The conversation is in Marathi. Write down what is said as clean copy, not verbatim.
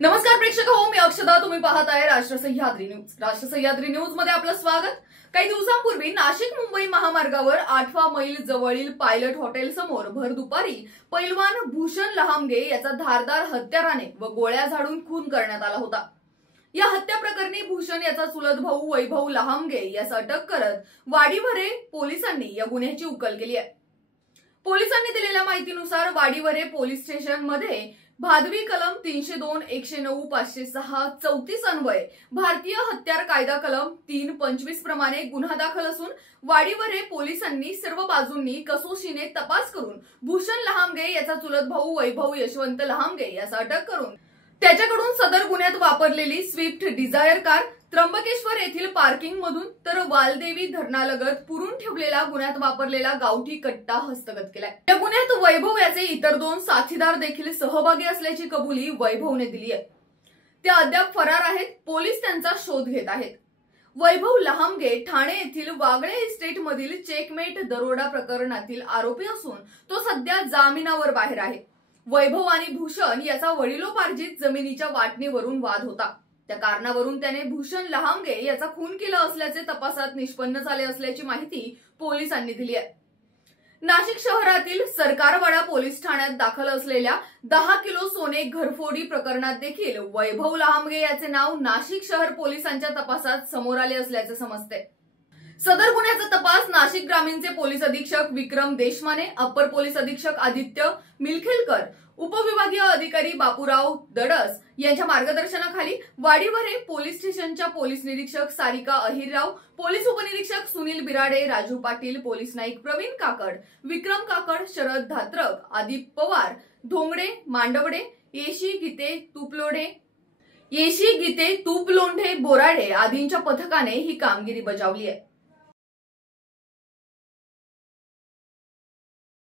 नमस्कार प्रेक्षक हो, मी अक्षदा. तुम्ही पाहत आहे राष्ट्र सह्याद्री न्यूज. राष्ट्र सह्याद्री न्यूज मध्ये आपलं स्वागत. काही दिवसांपूर्वी नाशिक मुंबई महामार्गावर 8वा मैल जवळील पायलट हॉटेल समोर भर दुपारी पैलवान भूषण लहामगे याचा धारदार हत्याराने व गोळ्या झाडून खून करण्यात आला होता. या हत्या प्रकरणी भूषण याचा चुलत भाऊ वैभव लहामगे यास अटक करत वाडीवरे पोलिसांनी या गुन्ह्याची उकल केली आहे. पोलिसांनी दिलेल्या माहितीनुसार वाडीवरे पोलीस स्टेशन मध्ये भादवी कलम 302, 109, 506, 34 अन्वय भारतीय हत्यार कायदा कलम 325 प्रमाणे गुन्हा दाखल असून वाडीवरे पोलिसांनी सर्व बाजूंनी कसोशीने तपास करून भूषण लहामगे याचा चुलत भाऊ वैभव यशवंत लहामगे यास अटक करून त्याच्याकडून सदर गुन्ह्यात वापरलेली स्विफ्ट डिझायर कार त्र्यंबकेश्वर येथील पार्किंग मधून तर वालदेवी धरणालगत पुरून ठेवलेला गुन्ह्यात वापरलेला गावठी कट्टा हस्तगत केलाय. या गुन्ह्यात वैभव याचे इतर 2 साथीदार देखील सहभागी असल्याची कबुली वैभवने दिली आहे. ते अद्याप फरार आहेत. पोलीस त्यांचा शोध घेत आहेत. वैभव लहामगे ठाणे येथील वागळे इस्टेट मधील चेकमेट दरोडा प्रकरणातील आरोपी असून तो सध्या जामिनावर बाहेर आहे. वैभव आणि भूषण याचा वडिलोपार्जित जमिनीच्या वाटणीवरून वाद होता. त्या कारणावरून त्याने भूषण लहामगे याचा खून केला असल्याचे तपासात निष्पन्न झाले असल्याची माहिती पोलिसांनी दिली आहे. नाशिक शहरातील सरकारवाडा पोलीस ठाण्यात दाखल असलेल्या 10 किलो सोने घरफोडी प्रकरणात देखील वैभव लहामगे याचे नाव नाशिक शहर पोलिसांच्या तपासात समोर आले असल्याचे समजते. सदर गुन्ह्याचा तपास नाशिक ग्रामीणचे पोलीस अधीक्षक विक्रम देशमाने, अप्पर पोलीस अधीक्षक आदित्य मिलखेलकर, उपविभागीय अधिकारी बापूराव दडस यांच्या मार्गदर्शनाखाली वाडीवरे पोलीस स्टेशनच्या पोलीस निरीक्षक सारिका अहिरराव, पोलीस उपनिरीक्षक सुनील बिराडे, राजू पाटील, पोलीस नाईक प्रवीण काकड, विक्रम काकड, शरद धात्रक, आदिप पवार, धोंगडे, मांडवडे, येशी गीते तुपलोंढे बोराडे आदींच्या पथकाने ही कामगिरी बजावली आहे.